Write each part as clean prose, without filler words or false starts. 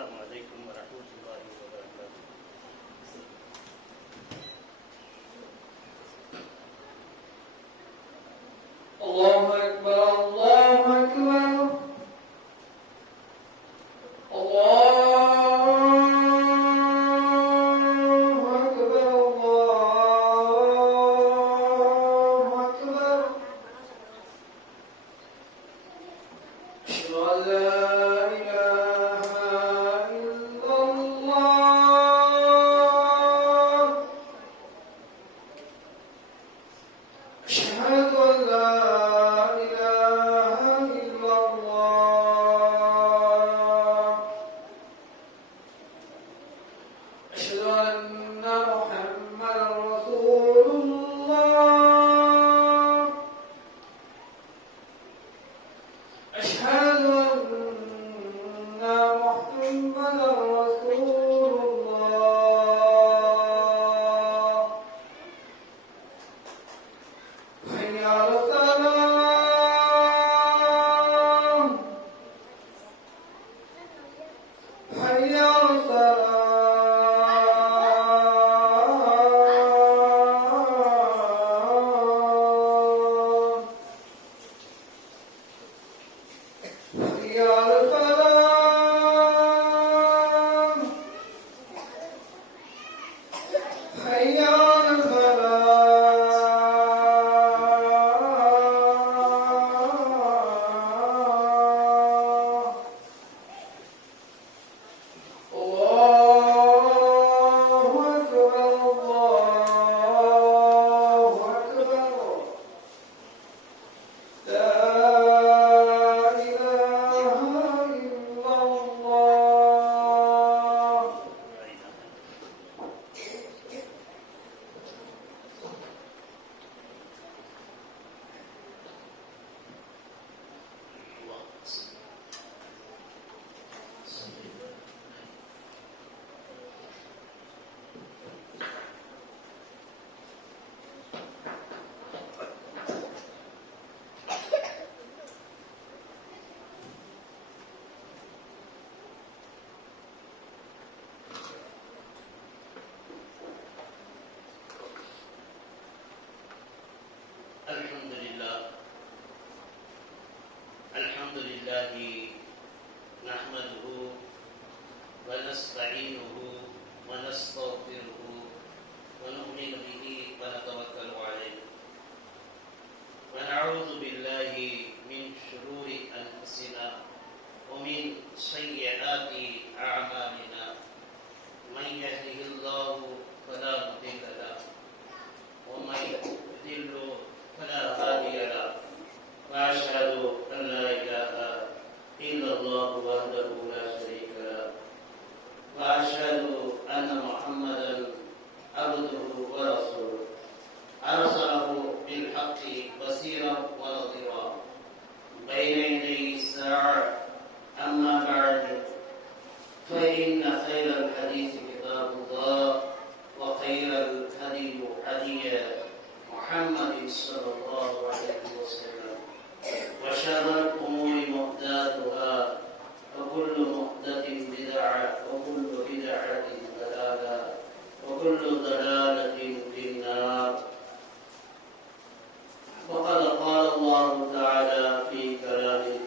السلام عليكم ورحمة الله وبركاته. الله أكبر الله أكبر الله أكبر الله أكبر أشهد أن لا إله إلا الله أشهد أن لا إله إلا الله أشهد أن محمدا رسول الله أشهد أن محمدا رسول الله حي على السلام حي على السلام حي على الفلاح حي على الفلاح الله أكبر الله أكبر لا إله إلا الله الحمد لله الحمد لله نحمده ونستعينه ونستغفره ونؤمن به ونتوكل عليه ونعوذ بالله من شرور أنفسنا ومن سيئات أعمالنا من يهده الله فلا مضل له ومن يضلل فلا هادي له وأشهد أن لا إله إلا الله وحده لا شريك له وأشهد أن محمدا عبده ورسوله أرسله بالحق بصيرا ونذيرا بين يدي الساعة أما بعد فإن خير الحديث كتاب الله وخير الهدي هدي محمد صلى الله عليه وسلم وشر الأمور محدثاتها وكل محدث بدعة وكل بدعة ضلالة وكل ضلالة في النار وقد قال الله تعالى في كلامه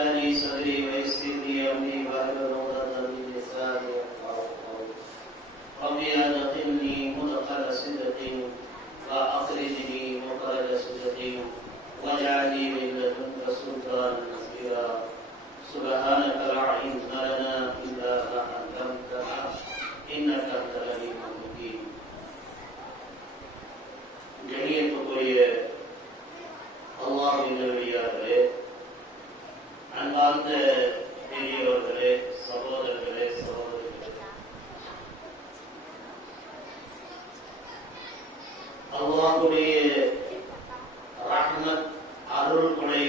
اشرح لي صدري ويسر لي امري واحلل عقدة من لساني يفقهوا قولي رب ادخلني مدخل صدق واخرجني مخرج صدق واجعل لي من لدنك سلطانا نصيرا سبحانك لا علم لنا الا ما علمتنا انك انت العليم الحكيم. கண்ணியத்துக்குரிய அல்லாஹ்வின் நல்லடியார்களே, அன்பார்ந்த பெரியவர்களே, சகோதரர்களே, சகோதரிகளே, அல்லாஹ்வுடைய ரஹ்மத் அருள் கொடை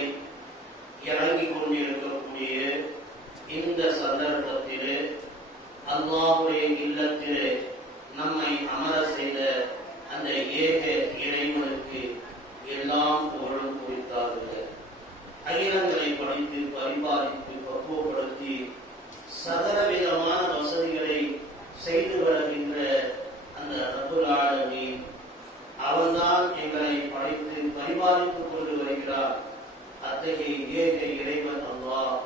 இறங்கிக் கொண்டிருக்கக்கூடிய இந்த சந்தர்ப்பத்திலே அல்லாஹ்வுடைய இல்லத்திலே நம்மை அமர செய்த அந்த ஏக இறைவனுக்கு எல்லாம் புகழும் குறித்தார்கள். அகிலங்களை படைத்து பரிபாலித்து பக்குவப்படுத்தி சகலவிதமான வசதிகளை செய்து வருகின்ற அந்த ரப்புல் ஆலமீன் அவன்தான் எங்களை படைத்து பரிபாலித்துக் கொண்டு வருகிறார். அத்தகைய ஏக இறைவன் அல்லாஹ்.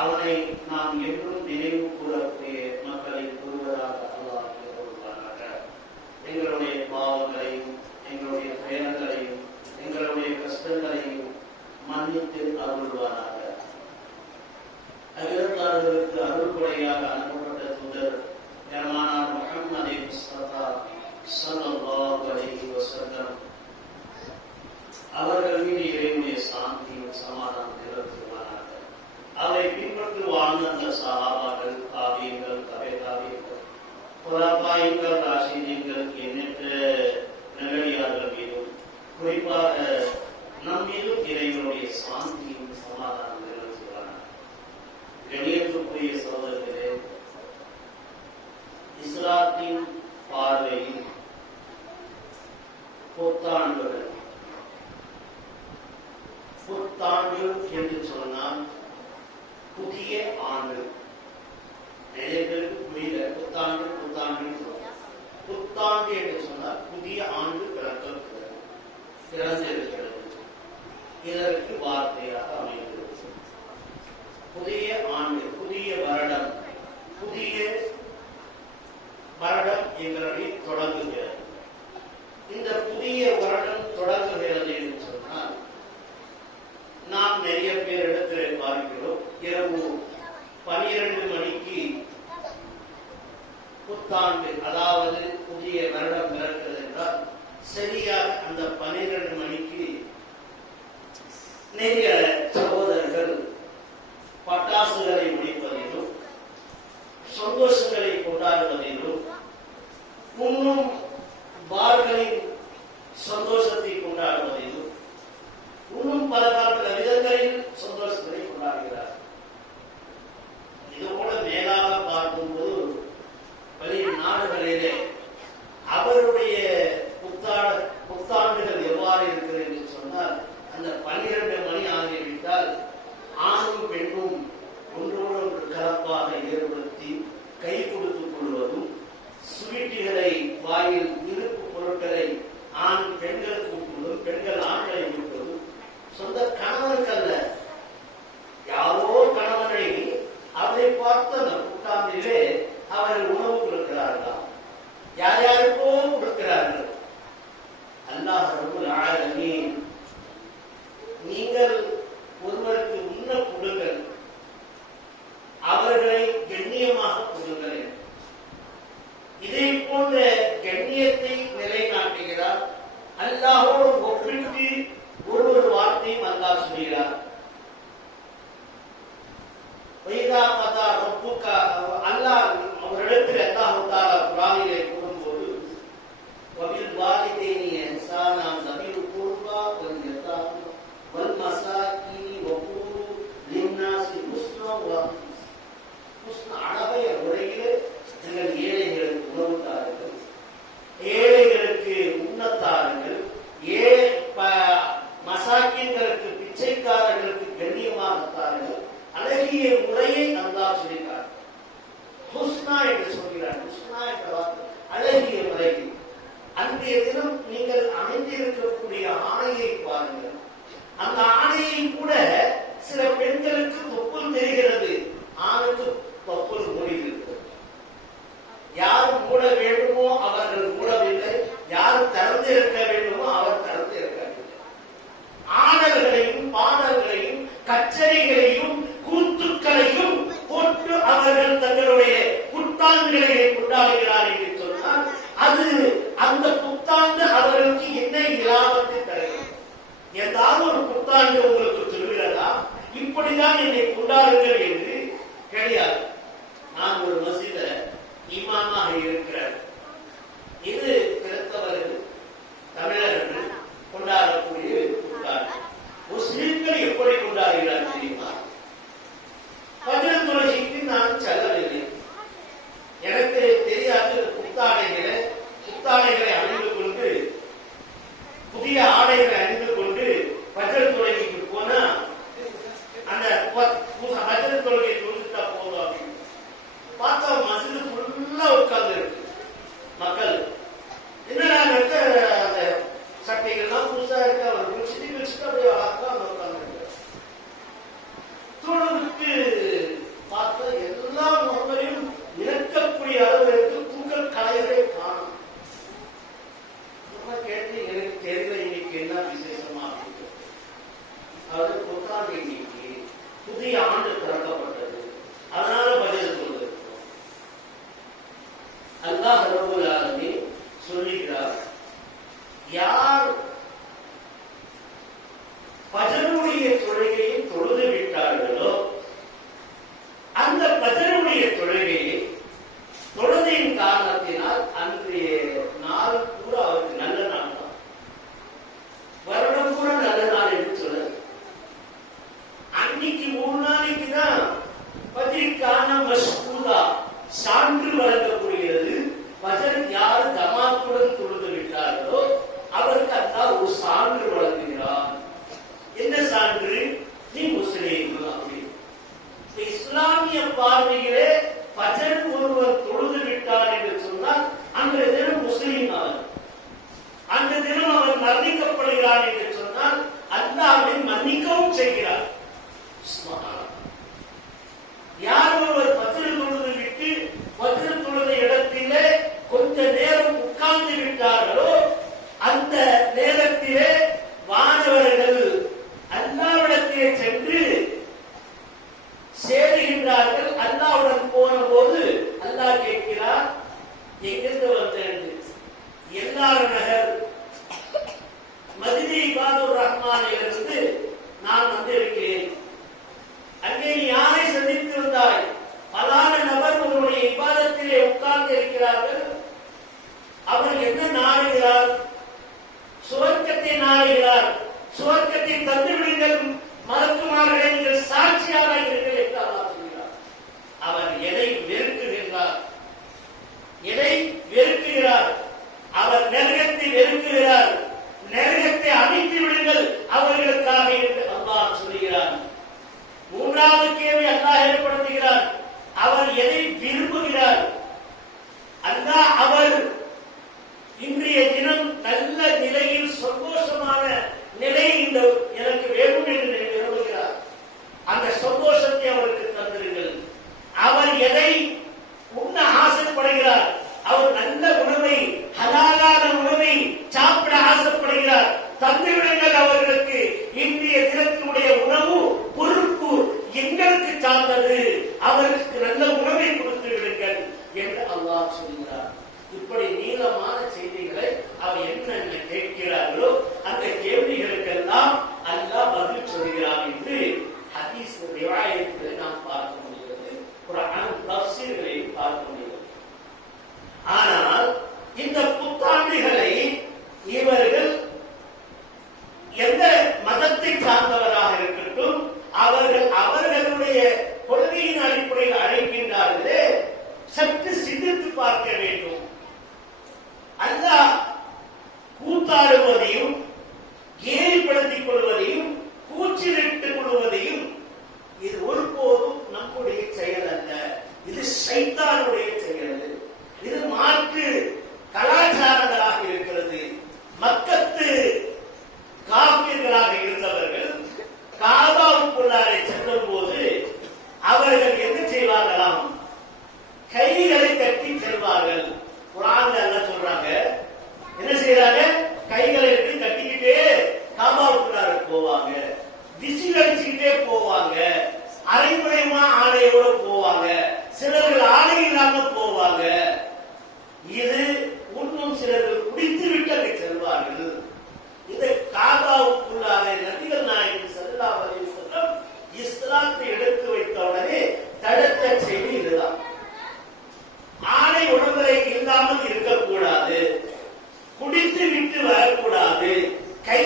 அவனை நாம் என்றும் நினைவு கூறக்கூடிய மக்களை கூறுவதாக அல்லாஹ் கூறுவானாக. எங்களுடைய பாவங்களையும் எங்களுடைய பயணங்களையும் எங்களுடைய கஷ்டங்களையும் மன்னித்து அருள்வானாக. அகிலத்தார்களுக்கு அருள்கொடையாக அனுப்பப்பட்ட தூதர் பெருமானார் முஹம்மது முஸ்தபா ஸல்லல்லாஹு அலைஹி வஸல்லம் அவர்கள் மீது இறைவனுடைய சாந்தியும் சமாதானம் நிலவுவானாக. அவரை பின்பற்றி வாழ்ந்த அந்த சஹாபாக்கள், தாபீன்கள், தபே தாபீன்கள், குராபாயின்கள், ராஷிதீன்கள், எண்ணற்ற நல்லடியார்கள் மீதும் குறிப்பாக நம் மீதும் இறைவனுடைய சாந்தியும் சமாதானம் நிலவுவானாக. கண்ணியத்துக்குரிய சகோதரர்களே, இஸ்லாத்தின் பார்வையில் புத்தாண்டுகள், புத்தாண்டு என்று சொன்னால் புதிய ஆண்டு. நிறைய பேருக்கு புரியல, புத்தாண்டு புத்தாண்டு புத்தாண்டு என்று சொன்னால் புதிய ஆண்டு பிறந்திருக்கிறது. இதற்கு வார்த்தையாக அமைகிறது புதிய ஆண்டு, புதிய வருடம். புதிய வருடம் எங்களுடைய தொடங்குகிறது. இந்த புதிய வருடம் தொடங்குகிறது என்று சொன்னால் நாம் நிறைய பேர் இடத்துல பார்க்கிறோம், இரவு 12 மணிக்கு புத்தாண்டு, அதாவது புதிய வருடம் பிறக்கிறது என்றால் சரியாக அந்த 12 மணிக்கு நிறைய சகோதரர்கள் பட்டாசுகளை வெடிப்பதிலும் சந்தோஷங்களை கொண்டாடுவதிலும் இன்னும் பார்களின் சந்தோஷத்தை கொண்டாடுவதிலும் இன்னும் பல விதங்களில் சந்தோஷங்களை கொண்டாடுகிறார். இதோட மேலாக பார்க்கும்போது வெளிநாடுகளிலே அவருடைய புத்தாண்டுகள் எவ்வாறு இருக்கிறது என்று சொன்னால், அந்த 12 மணி ஆகிவிட்டால் ஆணும் பெண்ணும் ஒன்றோடு ஒன்று கலப்பாக ஏற்படுத்தி கை கொடுத்துக் கொள்வதும், ஸ்வீட்டுகளை வாயில் இனிப்பு பொருட்களை ஆண் பெண்களுக்கு ஊட்டுவதும், பெண்கள் ஆண்களை ஊட்டுவதும், சொந்த கணவனுக்கு அல்ல, யாரோ கணவனை அவரை பார்த்து அந்த புத்தாண்டிலே அவர்கள் உணவு கொடுக்கிறார்களா, யார் யாருக்கோ கொடுக்கிறார்கள். அல்லாஹ் ரப்பல் ஆலமீன் நீங்கள் ஒருவருக்கு உண்ண கொடுங்கள், அவர்களை கண்ணியமாக கொடுங்கள். இதை போன்ற கண்ணியத்தை நிலைநாட்டுகிறார். அல்லாஹோடு ஒப்பிட்டு ஒரு வார்த்தையும் அல்லாஹ் சொல்கிறார். அல்லாஹ் அவரிடத்தில் அல்லாஹ் தஆலா குர்ஆனிலே கூறும்போது, வபில் வாலிதைனி இஹ்சானா நபில் குர்பா வல் யதாமா வல் மசாகீனி வகூலு லின்னாஸி ஹுஸ்னா அழகைய முறையிலே நீங்கள் ஏழைகளுக்கு உணவு தாருங்கள், ஏழைகளுக்கு உண்ணத்தாருங்கள், மசாக்கீன்களுக்கு பிச்சைக்காரர்களுக்கு கண்ணியமாக தாருங்கள். அழகிய முறையை அல்லாஹ் சொல்கிறார். ஹுஸ்னா என்று சொல்கிறார். ஹுஸ்னா என்ற வார்த்தை அழகிய முறையில். அன்றைய தினம் நீங்கள் அணிந்திருக்கக்கூடிய ஆடையை பாருங்கள். அந்த ஆடையை கூட சில பெண்களுக்கு தொப்புள் தெரிகிறது, ஆணுக்கு தொப்புள் மூடி இருக்கிறது. யார் மூட வேண்டுமோ அவர்கள் மூடவில்லை, யார் திறந்து இருக்க வேண்டுமோ அவர் திறந்து இருக்கவில்லை. ஆடல்களையும் பாடல்களையும் கச்சேரிகளையும் கூத்துக்களையும் போட்டு அவர்கள் தங்களுடைய புத்தாண்டுகளை கொண்டாடுகிறார் என்று சொன்னால் அது அந்த புத்தாண்டு அவர்களுக்கு என்ன இலாபத்தை தருகிறது? ஏதாவது ஒரு புத்தாண்டு உங்களுக்கு சொல்கிறதா இப்படிதான் என்னை கொண்டாடுங்கள் என்று கிடையாது. நான் ஒரு மசீத இமாமாக இருக்கிறேன். இது கிறிஸ்தவர்கள் தமிழர்கள் கொண்டாடக்கூடிய புத்தாண்டு. முஸ்லிம்கள் எப்படி கொண்டாடுகிறார் தெரியுமா? பஜர் தொழுகைக்கு நான் செல்லவில்லை, எனக்கு தெரியாது. புத்தாடைகளை அணிந்து கொண்டு புதிய ஆடைகளை அணிந்து கொண்டு பஜர் தொழுகைக்கு போனா அந்த பஜர் தொழுகை தொழுதுட்டா போதும் அப்படின்னு பார்த்தா மசிது ஃபுல்லா உட்கார்ந்து இருக்கு மக்கள். என்னடா அந்த சட்டைகள்லாம் புதுசா இருக்கு, அவர் முடிச்சுட்டு வச்சுட்டு அப்படியே அழகா உட்கார்ந்து இருக்கு. தொழுதுக்கு பார்த்தா எல்லா மக்களையும் இறக்கக்கூடிய அளவிற்கு தூக்கல் கலைகளை காணும். கேட்டு எனக்கு தெரியல இன்னைக்கு என்ன விசேஷமா அப்படின்னு. அது புத்தாண்டு இன்னைக்கு புதிய ஆண்டு திறக்கப்பட்டது, அதனால பதில் சொல்லிருக்கோம். அல்லாஹ் ரப்பல் ஆலமீன் சொல்லுகிறார், யார் பஜருடைய தொழுகையை தொழுது விட்டார்களோ அந்த பஜருடைய தொழுகையை தொழுதையின் காரணத்தினால் அன்றைய நாள் கூட அவருக்கு நல்ல நாள் தான், வருடம் கூட நல்ல நாள் என்று சொல்ல. அன்னைக்கு 3 நாளைக்கு தான் பஜருக்கான மஷ்கூதா சான்று வழங்கப்படுகிறது. பஜர் யார் ஜமாத்துடன் தொழுது விட்டார்களோ அவருக்கு அல்லாஹ் ஒரு சான்று வழங்குகிறார். என்ன சான்று? நீ முஸ்லீம் அப்படின்னு. இஸ்லாமிய பார்வையிலே பஜர் ஒருவர் தொழுது விட்டார் என்று சொன்னால் அன்றைய தினம் முஸ்லீம் அவர், அந்த தினம் அவர் மன்னிக்கப்படுகிறார் என்று சொன்னால் அல்லாஹ்வை மன்னிக்கவும் செய்கிறார். யார் ஒருவர் பஜர் தொழுது விட்டு பஜர் தொழுத இடத்திலே கொஞ்ச நேரம் உட்கார்ந்து விட்டார்களோ அந்த நேரத்திலே வானவர்கள் அல்லாஹ்விடத்திலே சென்று சேருகின்றார்கள். அல்லாஹ்வுடன் போன போது அல்லாஹ் கேட்கிறார், எங்கிருந்து வந்தேன்? எல்லார் நகர் மதினி இபாதுர் ரஹ்மானிலிருந்து நான் வந்திருக்கிறேன். அங்கே யாரை சந்தித்து வந்தாய்? பலான நபர் உங்களுடைய இபாதத்திலே உட்கார்ந்து இருக்கிறார்கள். அவர் என்ன நாடுகிறார்? சுவர்க்கத்தை நாடுகிறார். சுவர்க்கத்தை தந்து விடுங்கள், மலக்குமார்களே நீங்கள் சாட்சியாக இருங்கள் என்று அல்லாஹ் சொல்கிறார். அவர் எதை வெறுக்குகிறார்? எதை வெறுக்குகிறார்? அவர் நரகத்தை வெறுக்குகிறார். நரகத்தை அழித்து விடுங்கள் அவர்களுக்காக என்று அல்லாஹ் சொல்கிறார். 3வது கேள்வி அல்லாஹ் ஏற்படுத்துகிறார், அவர் எதை விரும்புகிறார்? அல்லாஹ் அவர் இன்றைய தினம் நல்ல நிலையில் சந்தோஷமான நிலை இந்த எனக்கு வேண்டும் என்று விரும்புகிறார். அந்த சந்தோஷத்தை அவருக்கு தந்திருங்கள். அவர் எதை உண்ண ஆசைப்படுகிறார்? அவர் நல்ல உணவை, ஹலாலான உணவை சாப்பிட ஆசைப்படுகிறார். தந்துவிடுங்கள் அவர்களுக்கு. இன்றைய தினத்தினுடைய உணவு பொறுப்பு எங்களுக்கு சார்ந்தது, அவருக்கு நல்ல உணவை கொடுத்து விடுங்கள் என்று அல்லாஹ் சொல்கிறார். இப்படி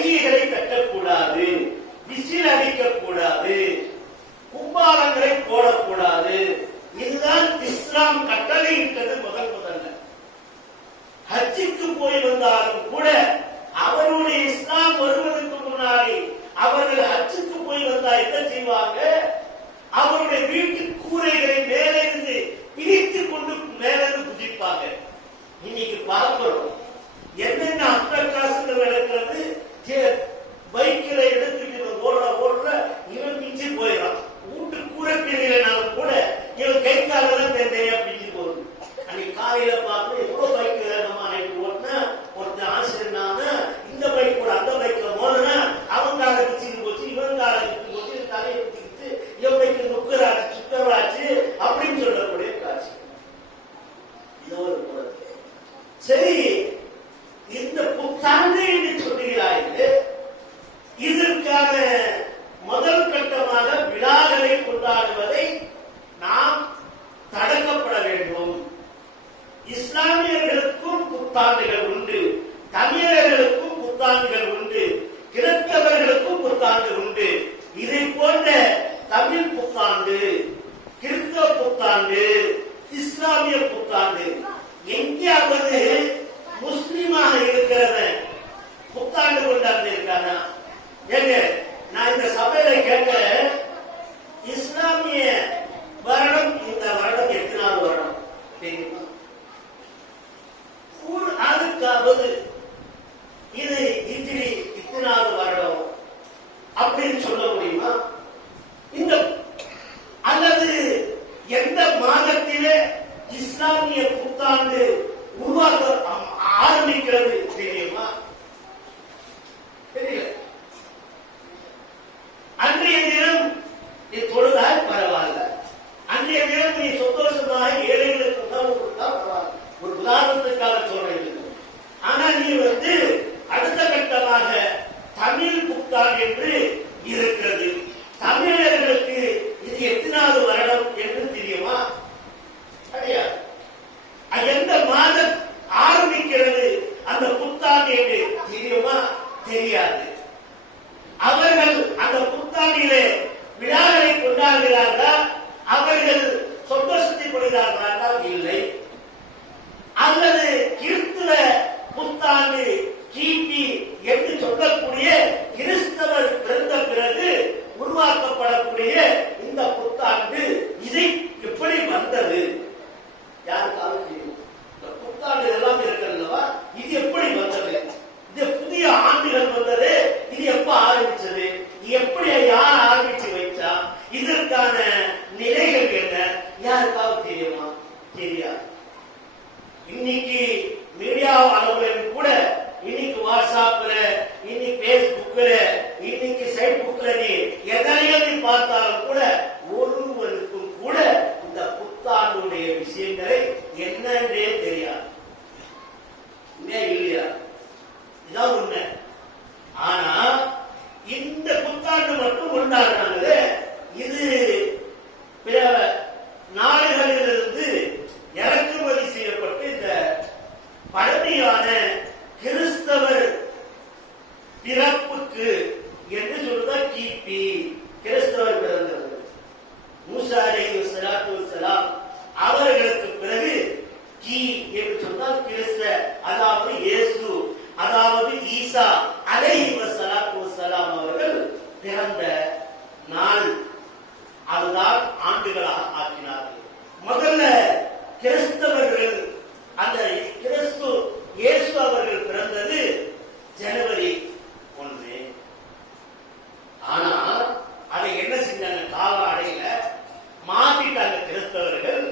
கைகளை கட்டக்கூடாது, விசில் அடிக்கக்கூடாது, கும்பாலங்களை போடக்கூடாது. இதுதான் இஸ்லாம் கட்டளையிட்டது முதல்ல. ஹஜ்ஜுக்கு போய் வந்தாலும் கூட அவருடைய இஸ்லாம் வருவதற்கு முன்னாடி அவர்கள் ஹஜ்ஜுக்கு போய் வந்தா என்ன செய்வாங்க? அவருடைய வீட்டு கூரைகளை மேலே இருந்து பிரித்து கொண்டு மேலிருந்து குதிப்பாங்க. இன்னைக்கு பார்க்கிறோம் என்னென்ன அட்டகாசங்கள் நடக்கிறது. பைக்கில எடுத்துட்டு ஓடுற இவன் மிஞ்சி போயிடான். வீட்டு கூரைப்பிரினாலும் கூட இவன் கை காலெல்லாம் தேவையா பிடிச்சு போகுது. அன்னைக்கு காலையில பார்க்கணும் எவ்வளவு பைக் நம்ம அன்னைக்கு ஓட்டினா ஒருத்தர் ஆசிரியர்னாங்க இந்த பைக் கூட அந்த பைக்ல மோதுனா அவன் காலை பிடிச்சிட்டு போச்சு, இவன் காலை பிடிச்சி போச்சு, தலையை பிடிச்சிட்டு இவன் பைக்கு நுக்கராச்சு சுக்கராச்சு அப்படின்னு சொல்லக்கூடிய காட்சி. இது ஒரு குழந்தை. சரி, இந்த புத்தாண்டு என்று சொல்லுகிறார்கள். இதற்கான முதல் கட்டமாக விழாக்களை கொண்டாடுவதை நாம் தடுக்கப்பட வேண்டும். இஸ்லாமியர்களுக்கும் புத்தாண்டுகள் உண்டு, தமிழர்களுக்கும் புத்தாண்டுகள் உண்டு, கிறிஸ்தவர்களுக்கும் புத்தாண்டு உண்டு. இதை போன்ற தமிழ் புத்தாண்டு, கிறிஸ்தவ புத்தாண்டு, இஸ்லாமிய புத்தாண்டு எங்கேயாவது முஸ்லீமாக இருக்கிறவன் புத்தாண்டு கொண்டாந்து இருக்கானா? ஏங்க, நான் இந்த சபையில கேட்க இஸ்லாமிய வருடம் இந்த வருடம் எத்தனாவது வருடம் தெரியுமா? அதுக்காவது இது இத்திரி இத்தனாவது வருடம் அப்படின்னு சொல்ல முடியுமா? இந்த அல்லது எந்த மாதத்திலே இஸ்லாமிய புத்தாண்டு உருவாக்க ஆரம்பிக்கிறது தெரியுமா? தெரியல. அன்றைய தினம் நீ தொழுதால் பரவாயில்ல, அன்றைய தினம் நீ சந்தோஷமாக ஏழைகளுக்கு உணவு கொடுத்தா பரவாயில்ல. ஒரு உதாரணத்துக்காக சொல்றேன். ஆனா நீ அடுத்த கட்டமாக தமிழ் புத்தாண்டு என்று இருக்கிறது. தமிழர்களுக்கு இது எத்தனாவது வருடம் என்று தெரியுமா? கிடையாது. எந்த மாதம் ஆரம்பிக்கிறது அந்த புத்தாண்டு என்று தெரியுமா? தெரியாது. அவர்கள் அந்த புத்தாண்டிலே விழாக்களை கொண்டாடுகிறார்களா? அவர்கள் சந்தோஷத்தை கொள்கிறார்களா? இல்லை. அல்லது கிறிஸ்துவ புத்தாண்டு கிபி என்று சொல்லக்கூடிய கிறிஸ்தவர் பிறந்த பிறகு உருவாக்கப்படக்கூடிய இந்த புத்தாண்டு இது எப்படி வந்தது? யாருக்காவது தெரியும்? இந்த புத்தாண்டு எல்லாம் இருக்கிறல்லவா, இது எப்படி வந்தது? இது புதிய ஆண்டுகள் வந்தது, இது எப்ப ஆரம்பிச்சது? எப்படி யார் ஆரம்பிச்சு வைச்சா? இதற்கான நிலைகள் என்ன? யாருக்காவது தெரியுமா? தெரியாது. இன்னைக்கு மீடியா அளவுல கூட இன்னைக்கு வாட்ஸ்அப்ல, இன்னைக்கு பேஸ்புக்ல, இன்னைக்கு சைட்புக்ல நீ எதனையோ நீ பார்த்தாலும் கூட ஒருவருக்கும் கூட இந்த புத்தாண்டுடைய விஷயங்களை என்னன்றே தெரியாது. உண்மையா இல்லையா? இதான் உண்மை. ஆனா இந்த புத்தாண்டு மட்டும் கொண்டாடுறாங்களே, இது பிற நாடுகளிலிருந்து இறக்குமதி செய்யப்பட்டு இந்த பழமையான கிறிஸ்தவர் பிறப்புக்கு என்று சொல்றதா கிபி கிறிஸ்தவர் பிறந்தது. மூசா அலைஹிஸ்ஸலாத்து வஸ்ஸலாம் அவர்களுக்கு பிறகு கி என்று சொன்னால் கிறிஸ்த, அதாவது இயேசு, அதாவது ஈசா அலைஹிஸ்ஸலாத்து வஸ்ஸலாம் அவர்கள் பிறந்த நாள். அதுதான் ஆண்டுகளாக ஆக்கினார்கள். முதல்ல கிறிஸ்தவர்கள் அந்த கிறிஸ்து இயேசு அவர்கள் பிறந்தது ஜனவரி 1. ஆனா அதை என்ன செஞ்சாங்க? கால அடையில மாத்திட்டாங்க கிறிஸ்தவர்கள்.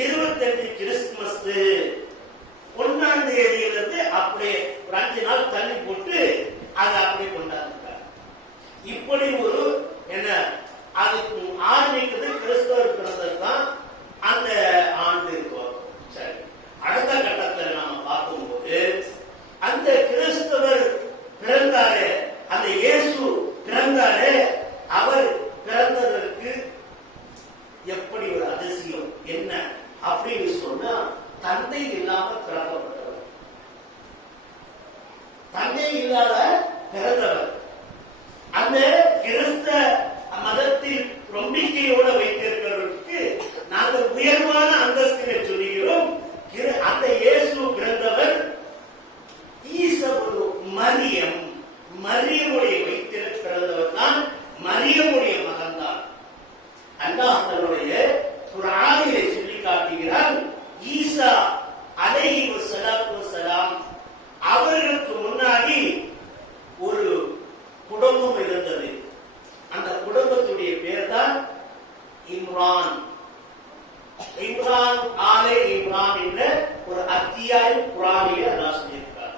25 கிறிஸ்துமஸ் 1 குர்ஆனிலே அல்லாஹ் சொல்லியிருக்கிறார்.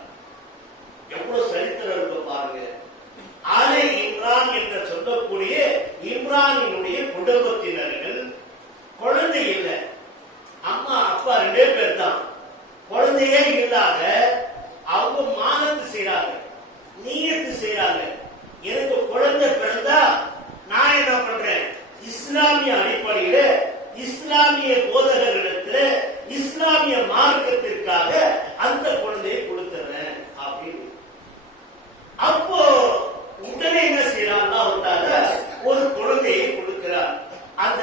எவ்வளவு சரித்திரம் இருக்கு பாருங்க. ஆலே இம்ரான் என்று சொல்லக்கூடிய இம்ரானினுடைய குடும்பத்தினர்கள் குழந்தை இல்லை, அம்மா அப்பா 2 பேர் தான், குழந்தையே இல்லாத அவங்க மானத்து செய்யறாங்க, நீயத்து செய்யறாங்க. எனக்கு குழந்தை பிறந்தா நான் என்ன பண்றேன், இஸ்லாமிய அடிப்படையில இஸ்லாமிய போதகர்களிடத்துல இஸ்லாமிய மார்க்கத்திற்காக அந்த குழந்தையை கொடுத்துறேன் அப்படின்னு. அப்போ உடனே என்ன செய்யறாங்க, ஒரு குழந்தையை கொடுக்கிறார் அந்த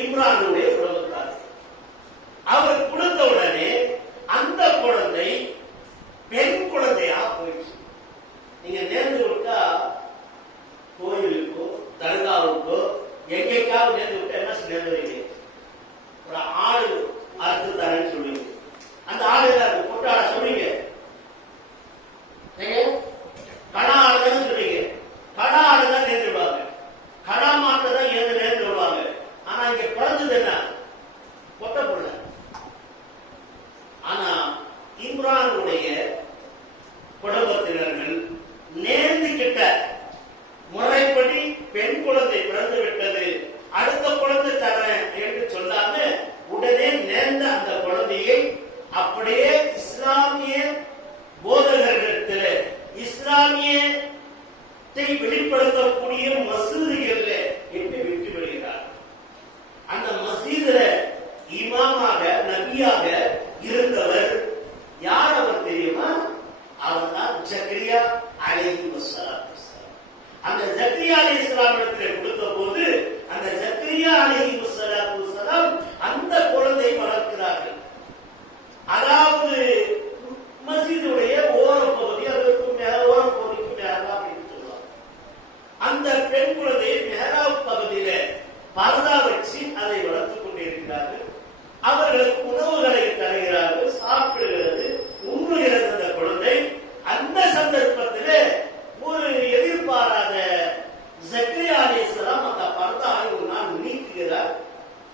இம்ரானுடைய குடும்பத்தார். அவர் கொடுத்த உடனே அந்த குழந்தை பெண் குழந்தையா போயிடுச்சு. நீங்க நேர்ந்து விட்டா கோயிலுக்கோ தர்காவுக்கோ எங்கேயாவது நேர்ந்து விட்டா என்ன நேர்ந்து ஒரு ஆடு அறுத்து தரேன்னு சொல்லுவீங்க. அந்த ஆடு என்ன கொட்டாட சொல்லுவீங்க, கடா ஆடுதான் சொல்லுவீங்க. கடா ஆடுதான் நேர்ந்து விடுவாங்க, கடா மாட்டை தான் நேர்ந்து விடுவாங்க. ஆனா இங்க பிறந்தது என்ன, கொட்ட பொருள். ஆனா இம்ரானுடைய குடும்பத்தினர்கள் நேர்ந்துகிட்ட முறைப்படி பெண் குழந்தை பிறந்து விட்டது, அடுத்த குழந்தை தரேன் என்று சொல்லாம உடனே நேர்ந்த அந்த குழந்தையை அப்படியே இஸ்லாமிய போதகர்களிடத்தில் இஸ்லாமியத்தை வெளிப்படுத்தக்கூடிய மசூதிகள்ல என்று விட்டு விடுகிறார். அந்த மசீதுல இமாமாக நபியாக இருந்தவர் யார் அவர் தெரியுமா? அவர் தான் ஜக்கரியா அலைஹிஸ்ஸலாம். அந்த ஜக்கரியா அலைஹிஸ்ஸலாம் இடத்துல கொடுத்த போது அந்த ஜக்கரியா அலைஹிஸ்ஸலாம் அந்த குழந்தையை வளர்க்கிறார்கள். அதாவது மசீதுடைய ஓரப்பகுதி, அதற்கு மேல ஓரப்பகுதிக்கு மேல அப்படின்னு சொல்லுவாங்க. அந்த பெண் குழந்தையை மேலாப் பகுதியில பரதா வச்சு அதை வளர்த்துக் கொண்டிருக்கிறார்கள். அவர்களுக்கு உணவுகளை தருகிறார்கள், சாப்பிடுகிறது, உண்ணுகிறது அந்த குழந்தை. அந்த சந்தர்ப்பத்தில் ஒரு எதிர்பாராத ஜக்கரியா அலைஹிஸ்ஸலாம் அந்த பரதாவை ஒரு நாள் நீக்குகிறார்.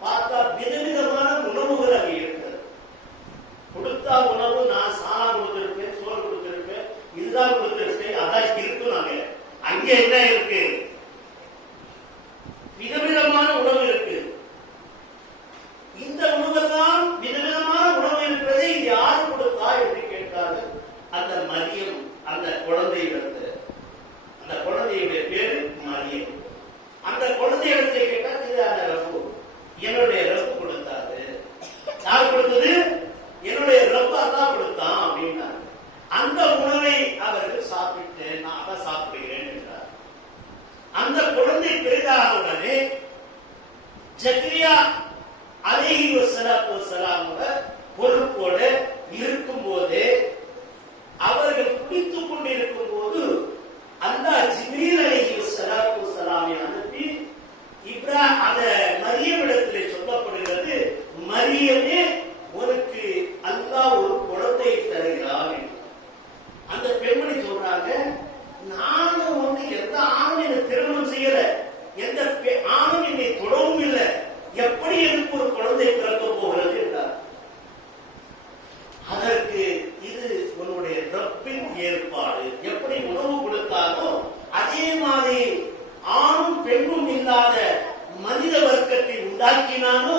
பார்த்தா விதவிதமான உணவுகள் அங்கே இருக்கிறது. கொடுத்தா உணவு நான் சாணா கொடுத்திருப்பேன், சோறு கொடுத்திருப்பேன், இதுதான் கொடுத்திருப்பேன், அதான் இருக்கும். அங்கே என்ன இருக்கு, விதவிதமான உணவு இருக்கு. இந்த உணவெல்லாம் விதவிதமான உணவு இருக்கிறதை இது யாரு கொடுத்தா என்று கேட்டார்கள். அந்த மரியம் அந்த குழந்தையிடத்தில், அந்த குழந்தையுடைய பேரு மரியம். அந்த குழந்தையிடத்தை கேட்டால் இது அந்த ரப்பு, என்னுடைய ரப்பு கொடுத்தாரு. யார் கொடுத்தது? என்னுடைய ரப்பு அதான் கொடுத்தான் அப்படின்னாரு. அந்த உணவை அவர்கள் சாப்பிட்டேன், நான் அதை சாப்பிடுகிறேன் என்றார். அந்த குழந்தை பெரிதாக உடனே ஜக்கரியா அலைஹிஸ்ஸலாம் பொறுப்போட இருக்கும் போது அவர்கள் குடித்துக் கொண்டிருக்கும் போது அந்த ஜிப்ரீல் அலைஹிஸ்ஸலாமை அனுப்பி அந்த மரியமிடத்திலே சொல்லப்படுகிறது, மரியமே உனக்கு அல்லாஹ் ஒரு குழந்தையை தருகிறார். அந்த பெண்மணி சொல்றாங்க, நானும் எந்த ஆணும் என்னை திருமணம் செய்யல, எந்த ஆணும் என்னை தொடவும் இல்லை, எப்படி எனக்கு ஒரு குழந்தை பிறக்க போகிறது என்றார். அதற்கு இது உன்னுடைய ரப்பின் ஏற்பாடு, எப்படி உணவு கொடுத்தாரோ அதே மாதிரி ஆணும் பெண்ணும் இல்லாத மனித வர்க்கத்தை உண்டாக்கினானோ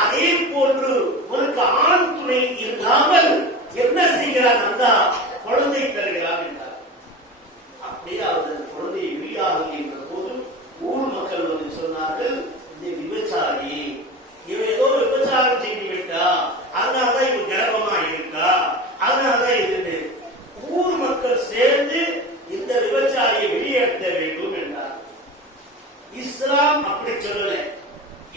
அதே போன்று உனக்கு ஆண் துணை இல்லாமல் என்ன செய்கிறான், அந்த குழந்தை தருகிறான் என்றார். அப்படியே அவர் குழந்தையை வெளியாகுகின்ற போது ஊர் மக்கள் வந்து சொன்னார்கள், இந்த விபச்சாரி, இவன் ஏதோ விபச்சாரம் செய்து விட்டா, அதனாலதான் இவன் கர்ப்பமா இருக்கா, அதனாலதான் இது. ஊர் மக்கள் சேர்ந்து இந்த விபச்சாரியை வெளியேற்ற வேண்டும் என்றார். இஸ்லாம் அப்படி சொல்லல.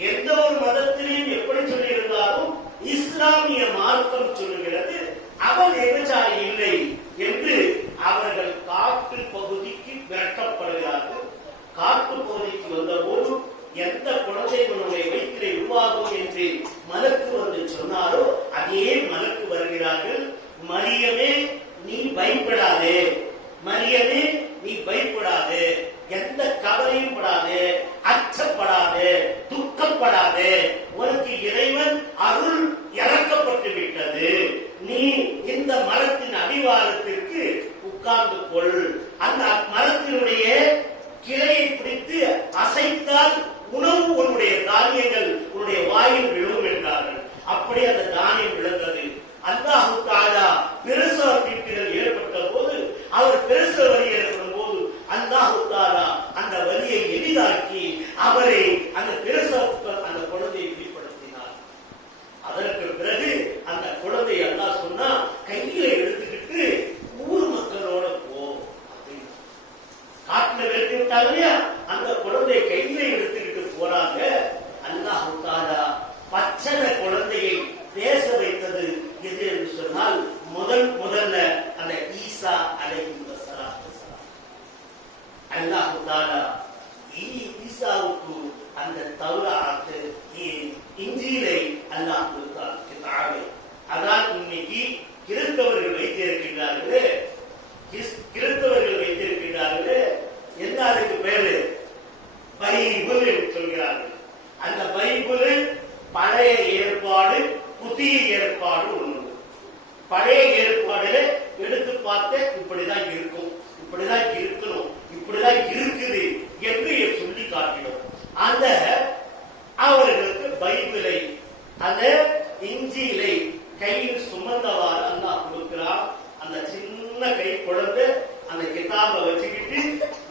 எந்த ஒரு மதத்திலையும் எப்படி சொல்லி இருந்தாலும் இஸ்லாமிய மார்க்கம் சொல்லுகிறது அவன் விபச்சாரி இல்லை என்று. அவர்கள் காட்டு பகுதிக்கு விரட்டப்படுகிறார்கள். காட்டு பகுதிக்கு வந்த போது எந்த குழந்தை உன்னுடைய வயிற்றிலே உருவாகும் என்று மலக்கு வந்து சொன்னாரோ அதே மலக்கு வருகிறார்கள். மரியமே நீ பயப்படாதே, மரியமே நீ பயப்படாதே, எந்த கவலையும் படாதே, அச்சப்படாதே, துக்கப்படாதே, உனக்கு இறைவன் அருள் இறக்கப்பட்டு விட்டது காலத்திற்கு உட்கார்ந்து கொள். அந்த மரத்தினுடைய கிளையை பிடித்து அசைத்தால் உணவு உன்னுடைய தானியங்கள் உன்னுடைய வாயில் விழும் என்றார்கள். அப்படி அந்த தானியம் விழுந்தது. அல்லாஹ் தஆலா பிரசவ தீட்டுகள் ஏற்பட்ட போது, அவர் பிரசவ வலி ஏற்படும் போது அல்லாஹ் தஆலா அந்த வலியை எளிதாக்கி அவரை அந்த பிரசவ அந்த குழந்தையை வெளிப்படுத்தினார். அதற்கு பிறகு அந்த குழந்தை அல்லாஹ் சொன்னா, கையில எடுத்துக்கிட்டு ஊர் மக்களோட போ அப்படின்னு. காட்டுல வெட்டி விட்டாங்க இல்லையா, அந்த குழந்தையை கையில எடுத்துக்கிட்டு போறாங்க. அல்லாஹ் தஆலா பச்சனை குழந்தையை பேச வைத்தது எது என்று சொன்னால், முதல்ல அந்த ஈசா அலைஹிஸ்ஸலாம். அல்லாஹ் தஆலா ஈசாவுக்கு அந்த தௌராத் இன்ஜீலை அல்லாஹ் கொடுத்தார், கிதாபை. அதான் இன்னைக்கு கிறிஸ்தவர்கள் வைத்திருக்கிறார்களே, என்ன அதுக்கு பேரு பைபிள் என்று சொல்கிறார்கள். அந்த பைபிள் பழைய ஏற்பாடு புதிய ஏற்பாடு ஒன்று. பழைய ஏற்பாடுல எடுத்து பார்த்து இப்படிதான் இருக்கும், இப்படிதான் இருக்கணும், இப்படிதான் இருக்குது என்று சொல்லி காட்டிடும். அந்த அவர்களுக்கு பைபிளை, அந்த இஞ்சிலை கையில் சுமந்தவாறு அல்லாஹ் கொடுக்கிறார். அந்த சின்ன கை குழந்தை அந்த கிதாபை வச்சுக்கிட்டு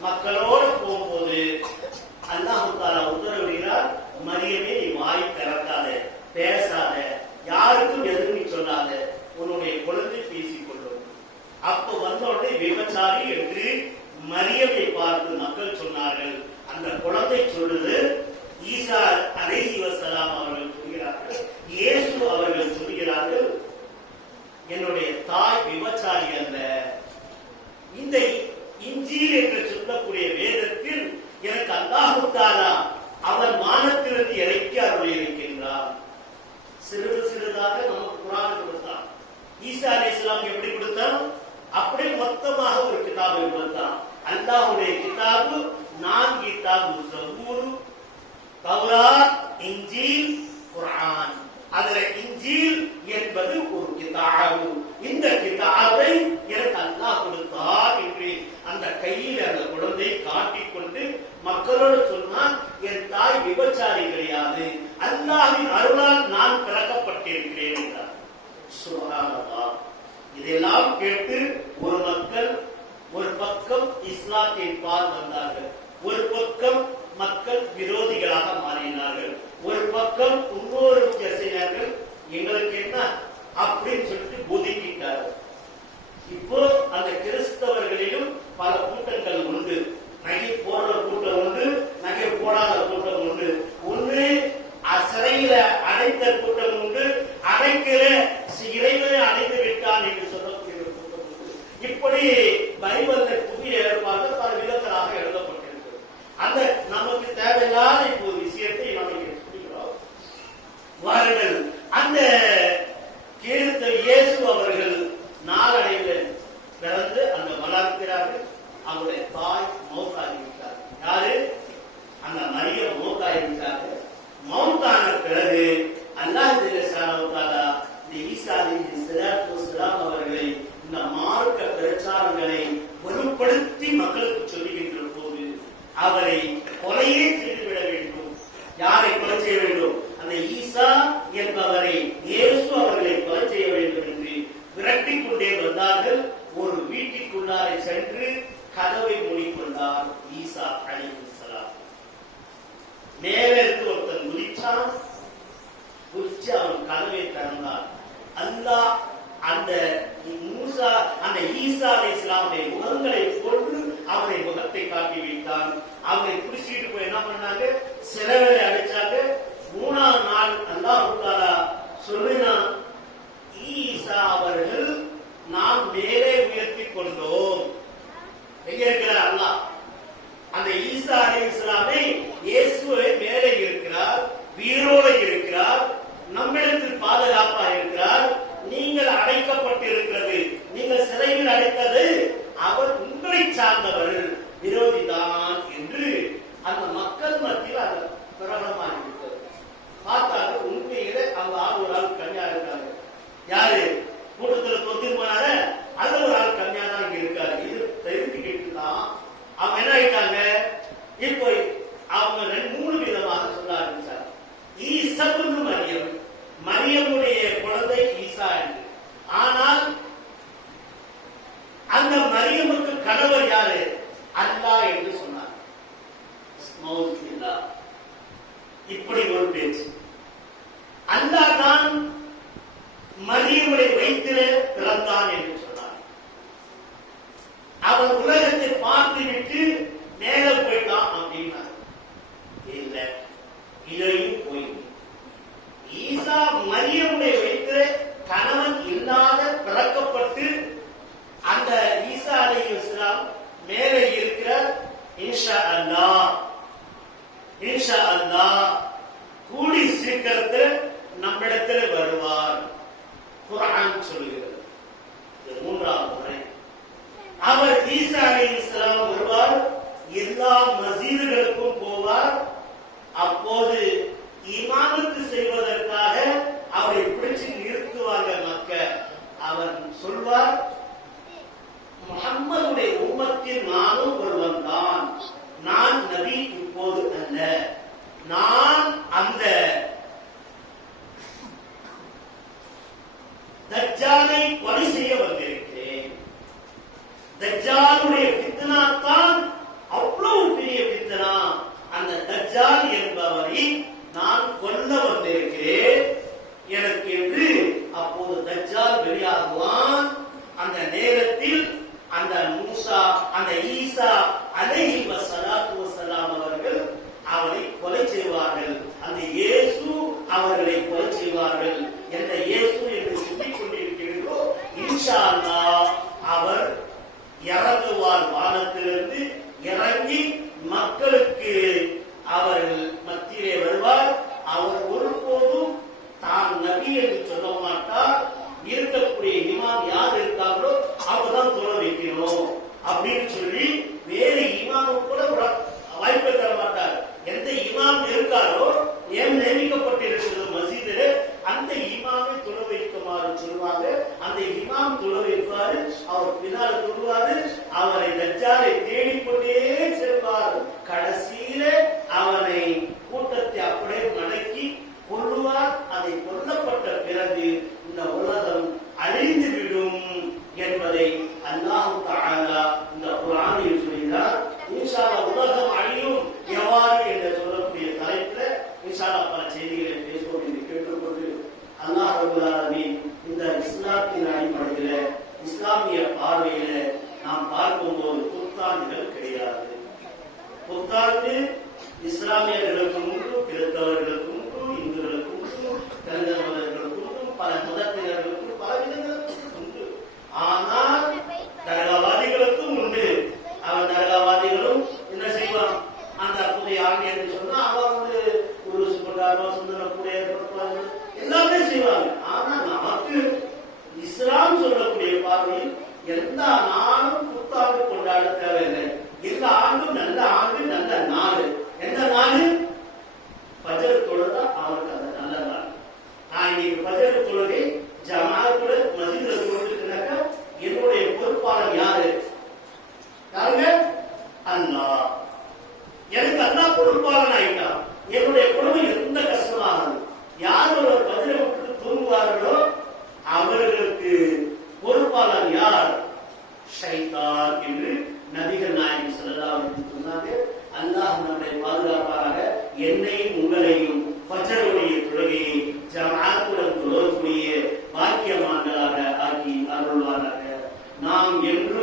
மக்களோட போகும்போது அல்லாஹ் தஆலா உத்தரவிடுகிறார், மரியமே நீ வாய் திறக்காத, பேசாத, யாருக்கும் எதுவும் நீ சொல்லாத, உன்னுடைய குழந்தை பேசிக்கொள்ளும். அப்ப வந்தோடனே விபச்சாரி என்று மரியமை பார்த்து மக்கள் சொன்னார்கள். அந்த குழந்தை சொல்லுது, ஈசா அலைஹிஸ்ஸலாம் அவர்கள் சொல்கிறார்கள், இயேசு அவர்கள் சொல்கிறார்கள், என்னுடைய தாய் விபச்சாரி அல்ல. இந்த இன்ஜீல் என்று சொல்லக்கூடிய வேதத்தில் எனக்கு அல்லாஹ் தஆலா அவன் வானத்திலிருந்து இறக்கி அருள் இருக்கின்றார். சிறிது சிறிதாக நமக்கு குர்ஆன் கொடுத்தான். ஈசா அலைஹிஸ்ஸலாம் எப்படி கொடுத்தான்? அப்படியே மொத்தமாக ஒரு கிதாபை கொடுத்தான். அல்லாஹ்வுடைய கிதாபு 4 கிதாபு, ஜபூர், தௌராத், இன்ஜீல், குர்ஆன். அதுல இன்ஜீல் என்பது ஒரு கிதாபு. இந்த கிதாபை எனக்கு அல்லாஹ் கொடுத்தார் என்று அந்த கையில் அந்த குழந்தை காட்டிக்கொண்டு மக்களோடு சொன்னால், என் தாய் விபச்சாரி கிடையாது, அல்லாஹ்வின் அருளால் நான் பிறக்கப்பட்டிருக்கிறேன் என்றார். சுப்ஹானல்லாஹ். இதெல்லாம் கேட்டு ஒரு மக்கள் ஒரு பக்கம் இஸ்லாத்தின் பால் வந்தார்கள், ஒரு பக்கம் மக்கள் விரோதிகளாக மாறினார்கள், ஒரு பக்கம் இன்னொரு செய்தார்கள், எங்களுக்கு என்ன அப்படின்னு சொல்லிட்டு ஒதுக்கிட்டார்கள். இப்போ அந்த கிறிஸ்தவர்களிலும் பல கூட்டங்கள் உண்டு. நகை போடுற கூட்டம் உண்டு, நகை போடாத கூட்டம் உண்டு. ஒன்று சிறையில அடைத்த கூட்டம் உண்டு, அடைக்கிற இறைவனை அடைத்து விட்டான் என்று சொல்லக்கூடிய ஒரு கூட்டம் உண்டு. இப்படி பைபிள்ல புதிய ஏற்பாடு பல விதங்களாக எழுதப்பட்டிருக்கிறது. அந்த நமக்கு தேவையில்லாத இப்போ விஷயத்தை நமக்கு சொல்கிறோம். வாருங்கள், அந்த இயேசு அவர்கள் நாளடைவில் பிறந்து அந்த வளர்க்கிறார்கள். அவருடைய தாய் மௌத்தாகிவிட்டார். யாரு? அந்த மரியம் மௌத்தாகிவிட்டார்கள். மௌத்தான பிறகு அல்லாஹ் ஜல்லல்லாஹு தஆலா இந்த ஈசா அலைஹிஸ்ஸலாம் அவர்களை இந்த மார்க்க பிரச்சாரங்களை வலுப்படுத்தி மக்களுக்கு சொல்லுகின்ற போது அவரை கொலையே செய்துவிட வேண்டும். யாரை கொலை செய்ய வேண்டும்? அந்த ஈசா என்பவரை, இயேசு அவர்களை கொலை செய்ய வேண்டும் என்று விரட்டிக் கொண்டே வந்தார்கள். ஒரு வீட்டிற்குள்ளாரை சென்று கதவை மூடிக்கொண்டார் ஈசா அலைஹிஸ்ஸலாம். மேலே இருந்து ஒருத்தன் குதிச்சான், குதிச்சு அவன் கதவை திறந்தான். அல்லாஹ் அந்த ஈசா அலைஹிஸ்ஸலாமுடைய முகங்களை கொண்டு அவனை முகத்தை காட்டி வைத்தான். அவனை குடிச்சிட்டு போய் என்ன பண்ணாங்க? சிலவரை அடிச்சாங்க. 3ஆம் நாள் அல்லாஹ் தஆலா சொல்லினான், ஈசா அவர்கள் நாம் மேலே உயர்த்தி கொண்டோம். எங்க இருக்கிறார் அல்லாஹ்? அந்த ஈசா அலைஹிஸ்ஸலாமை, இயேசுவை மேலே இருக்கிறார், உயிரோடு இருக்கிறார், நம்மிடத்தில் பாதுகாப்பாக இருக்கிறார். நீங்கள் அடைக்கப்பட்டிருக்கிறது, நீங்கள் சிறையில் அடைத்தது அவர் உங்களை சார்ந்தவர், விரோதிதான் என்று அந்த மக்கள் மத்தியில் அது பிரபலமாகிவிட்டது. பார்த்தாங்க, உண்மையில அந்த ஆள் ஒரு ஆள் கன்னியா இருக்காங்க. யாரு? கூட அவன் உலகத்தை பார்த்து விட்டு மேல போயிட்டான் அப்படின்னா இல்ல, இதையும் போய் ஈசா மரியமுடைய வைத்து கணவன் இல்லாத பிறக்கப்பட்டு அந்த ஈசா அலைஹிஸ்ஸலாம் மேலே இருக்கிற இன்ஷா அல்லாஹ் இன்ஷா அல்லாஹ் கூடி சீக்கிரத்தில் நம்மிடத்தில் வருவார். குர்ஆன் சொல்கிறது. இது மூன்றாவது முறை அவர் ஈசா அலைஹிஸ்ஸலாம் வருவார். எல்லா மஸ்ஜிதுகளுக்கும் போவார். அப்போது இமாமத்து செய்வதற்காக அவரை பிடிச்சு நிறுத்துவாங்க மக்கள். அவர் சொல்வார், முஹம்மதுடைய உம்மத்தில் நானும் ஒருவன் தான். நான் நபி இப்போது அல்ல. நான் அந்த தஜ்ஜாலை கொலை செய்ய வந்திருக்கிறேன். தஜ்ஜாலுடைய ஃபித்னா தான் அவ்வளவு பெரிய ஃபித்னா. அந்த தஜ்ஜால் என்பவரை நான் கொல்ல வந்திருக்கிறேன் எனக்கு என்று அப்போது தஜ்ஜால் வெளியாகுவான். அந்த நேரத்தில் அந்த மூசா அந்த ஈசா அலைஹி வஸலாத்து வஸலாம் அவர்கள் அவரை கொலை செய்வார்கள். அந்த இயேசு அவர்களை கொலை செய்வார்கள். எந்த இயேசு என்று சொல்லிக் கொண்டிருக்கிறதோ இன்ஷா அல்லாஹ் அவர் இறங்குவார். வானத்திலிருந்து இறங்கி மக்களுக்கு அவர்கள் மத்தியிலே வருவார். அவர் ஒருபோதும் தான் நபி என்று சொல்ல மாட்டார். இருக்கக்கூடிய இமாம் யார் இருக்காங்களோ அவர்தான் தொழ வைக்கணும் அப்படின்னு சொல்லி வேறு இமாமும் கூட வாய்ப்பை தர மாட்டார். எந்த இமாம் இருக்காரோ ஏன் நியமிக்கப்பட்டிருக்கிறது மஸ்ஜிதில் அந்த இமாமை தொழ வைக்குமாறு சொல்லுவாங்க. அந்த இமாம் தொழ வைப்பாரு. அவர் பின்னால் சொல்லுவாரு. அவரை தஜ்ஜாலை தேடிக்கொண்டே செல்வார். கடைசியில அவனை கூட்டத்தை அப்படியே மடக்கி கொல்லுவார். அதை கொல்லப்பட்ட பிறகு இந்த உலகம் அழிந்துவிடும் என்பதை அல்லாஹ் தஆலா இந்த குர்ஆனில் சொல்கிறார். இன்ஷா அல்லாஹ் உலகம் அழியும் எவ்வாறு என்று சொல்லக்கூடிய தலைப்பில் இன்ஷா அல்லாஹ் பல செய்திகளை பேசுவோம் என்று கேட்டுக்கொண்டு அல்லாஹ் ரப்பல் ஆலமீன் இந்த இஸ்லாத்தின் அடிப்படையில் இஸ்லாமிய பார்வையில நாம் பார்க்கும்போது புத்தாண்டுகள் கிடையாது. புத்தாண்டு இஸ்லாமியர்களுக்கு உண்டு, கிறிஸ்தவர்களுக்கு உண்டு, இந்துக்களுக்கு உண்டு, கருதவர்களுக்கு உண்டு, பல மதத்தினர்களுக்கு பல விதங்களுக்கு உண்டு. ஆனால் தர்காவாதிகளுக்கும் உண்டு. அவன் தர்காவாதிகளும் என்ன செய்வான்? அந்த புதிய ஆண்டு என்று சொன்னா அவன் உருசு கொண்டாடுவான், சுந்தரக்கூடிய எல்லாமே செய்வாங்க. ஆனா நமக்கு இஸ்லாம் சொல்லக்கூடிய பார்வையில் எல்லா நாளும் புத்தாண்டு கொண்டாட தேவையில்லை. எல்லா ஆண்டும் நல்ல ஆண்டு, நல்ல நாள். எந்த நாள்? ஃபஜர் தொழுதா அவருக்கு அந்த நல்ல நாள். நான் இன்னைக்கு ஃபஜர் தொழுகை ஜமாஅத்துல மஸ்ஜித்ல தொழுதுனாக்கா என்னுடைய பொறுப்பாளர் யாரு? யாருங்க? அல்லாஹ். எனக்கு அல்லாஹ் பொறுப்பாளன் ஆயிட்டான். என்னுடைய குடும்பம் எந்த கஷ்டமாகும். யார் ஒரு ஃபஜரை விட்டு தூங்குவார்களோ அவர்களுக்கு பொறுப்பாளர் யார்? ஷைத்தான் என்று நபிகள் நாயகம் ஸல்லல்லாஹு அலைஹி வஸல்லம் சொன்னாங்க. அல்லாஹ் நம்மை பாதுகாப்பாக என்னையும் உங்களையும் ஃபஜ்ருடைய தொழுகையை ஜமாஅத்துடன் தொழக்கூடிய பாக்கியமான்களாக ஆக்கி அருள்வாராக. நாம் என்று